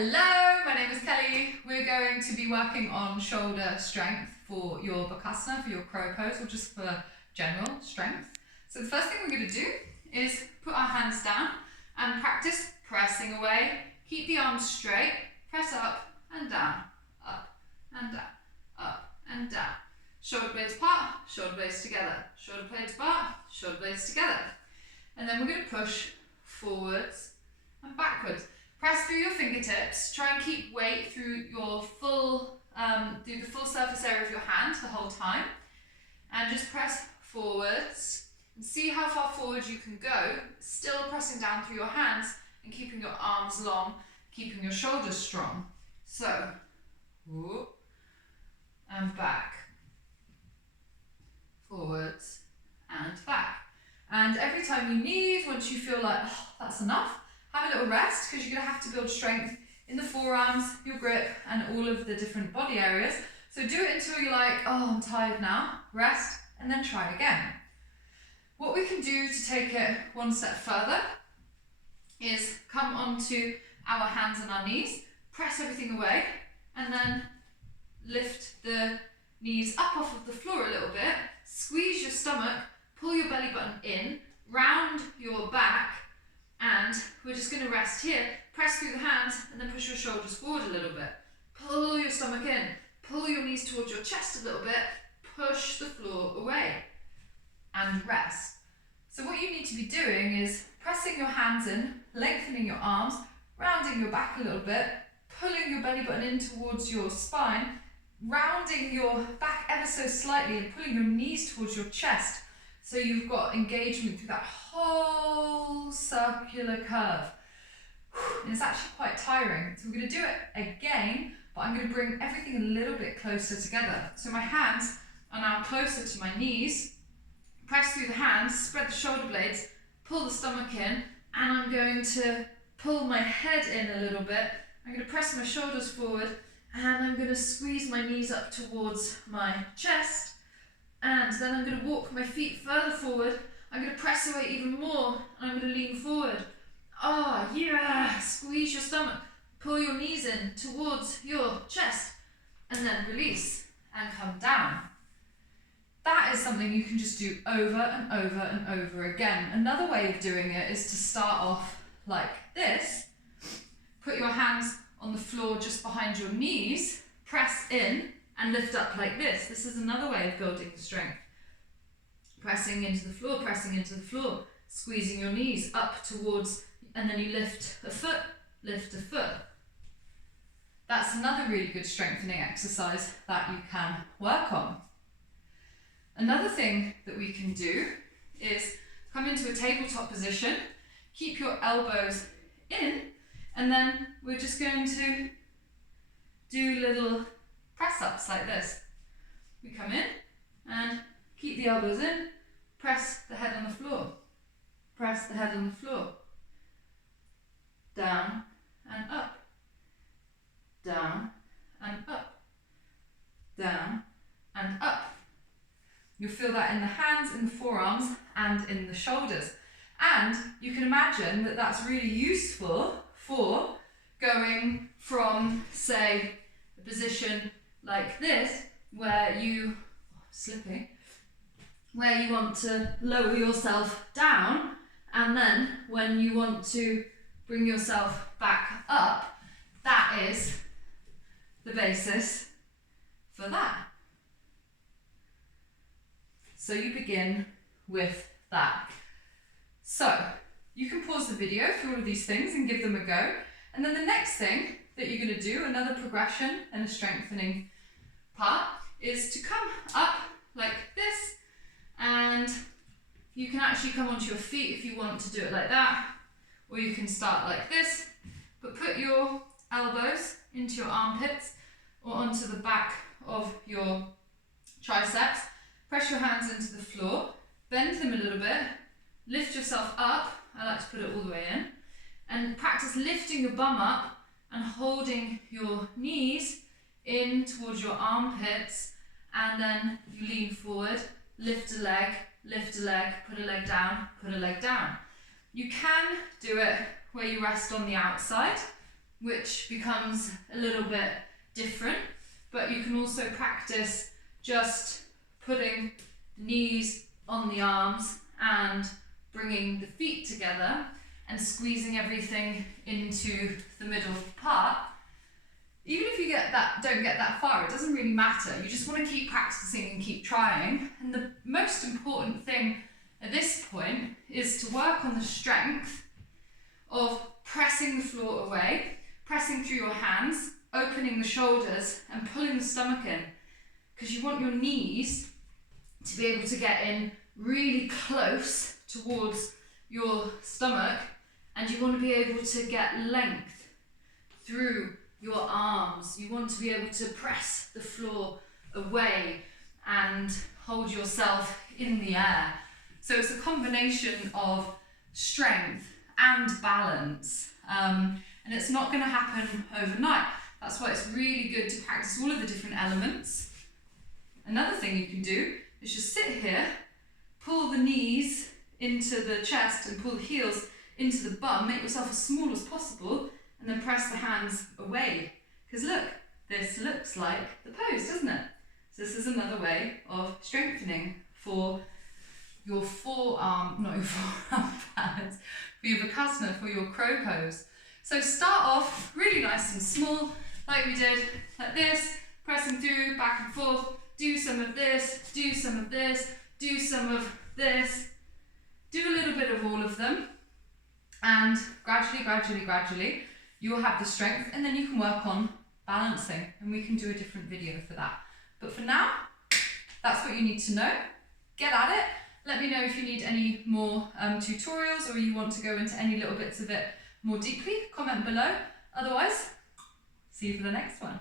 Hello, my name is Kelly. We're going to be working on shoulder strength for your Bakasana, for your crow pose, or just for general strength. So the first thing we're going to do is put our hands down and practice pressing away. Keep the arms straight, press up and down, up and down, up and down. Shoulder blades apart, shoulder blades together, shoulder blades apart, shoulder blades together. And then we're going to push forwards and backwards. Press through your fingertips, try and keep weight through your full, through the full surface area of your hand the whole time. And just press forwards and see how far forward you can go, still pressing down through your hands and keeping your arms long, keeping your shoulders strong. So, whoop, and back, forwards and back. And every time you need, once you feel like, oh, that's enough, have a little rest, because you're going to have to build strength in the forearms, your grip, and all of the different body areas. So do it until you're like, oh, I'm tired now. Rest, and then try again. What we can do to take it one step further is come onto our hands and our knees, press everything away, and then lift the knees up off of the floor a little bit, squeeze your stomach, pull your belly button in, round your back, and we're just going to rest here. Press through the hands and then push your shoulders forward a little bit. Pull your stomach in. Pull your knees towards your chest a little bit. Push the floor away and rest. So what you need to be doing is pressing your hands in, lengthening your arms, rounding your back a little bit, pulling your belly button in towards your spine, rounding your back ever so slightly and pulling your knees towards your chest. So you've got engagement through that whole circular curve. And it's actually quite tiring. So we're going to do it again, but I'm going to bring everything a little bit closer together. So my hands are now closer to my knees. Press through the hands, spread the shoulder blades, pull the stomach in, and I'm going to pull my head in a little bit. I'm going to press my shoulders forward, and I'm going to squeeze my knees up towards my chest. And then I'm going to walk my feet further forward. I'm going to press away even more, and I'm going to lean forward. Oh, yeah! Squeeze your stomach. Pull your knees in towards your chest, and then release and come down. That is something you can just do over and over and over again. Another way of doing it is to start off like this. Put your hands on the floor just behind your knees, press in, and lift up like this. This is another way of building strength. Pressing into the floor, squeezing your knees up towards, and then you lift a foot, lift a foot. That's another really good strengthening exercise that you can work on. Another thing that we can do is come into a tabletop position, keep your elbows in, and then we're just going to do little press-ups like this. We come in and keep the elbows in, press the head on the floor, press the head on the floor, down and up, down and up, down and up. You'll feel that in the hands, in the forearms, and in the shoulders. And you can imagine that that's really useful for going from, say, a position like this, where you, where you want to lower yourself down, and then when you want to bring yourself back up, that is the basis for that. So you begin with that. So you can pause the video for all of these things and give them a go. And then the next thing that you're going to do, another progression and a strengthening part, is to come up like this, and you can actually come onto your feet if you want to do it like that, or you can start like this, but put your elbows into your armpits or onto the back of your triceps, press your hands into the floor, bend them a little bit, lift yourself up, I like to put it all the way in, and practice lifting your bum up and holding your knees in towards your armpits, and then you lean forward, lift a leg, put a leg down, put a leg down. You can do it where you rest on the outside, which becomes a little bit different, but you can also practice just putting the knees on the arms and bringing the feet together and squeezing everything into the middle part. Even if you don't get that far, it doesn't really matter. You just want to keep practicing and keep trying. And the most important thing at this point is to work on the strength of pressing the floor away, pressing through your hands, opening the shoulders and pulling the stomach in, because you want your knees to be able to get in really close towards your stomach, and you want to be able to get length through your arms. You want to be able to press the floor away and hold yourself in the air. So it's a combination of strength and balance, and it's not going to happen overnight. That's why it's really good to practice all of the different elements. Another thing you can do is just sit here, pull the knees into the chest and pull the heels into the bum, make yourself as small as possible, and then press the hands away. Because look, this looks like the pose, doesn't it? So this is another way of strengthening for your forearm, not your forearm pads, for your Bakasana, for your crow pose. So start off really nice and small, like we did, like this, pressing through, back and forth, do some of this, do some of this, do some of this, do a little bit of all of them, and gradually, you will have the strength, and then you can work on balancing, and we can do a different video for that. But for now, that's what you need to know. Get at it. Let me know if you need any more tutorials, or you want to go into any little bits of it more deeply. Comment below. Otherwise, see you for the next one.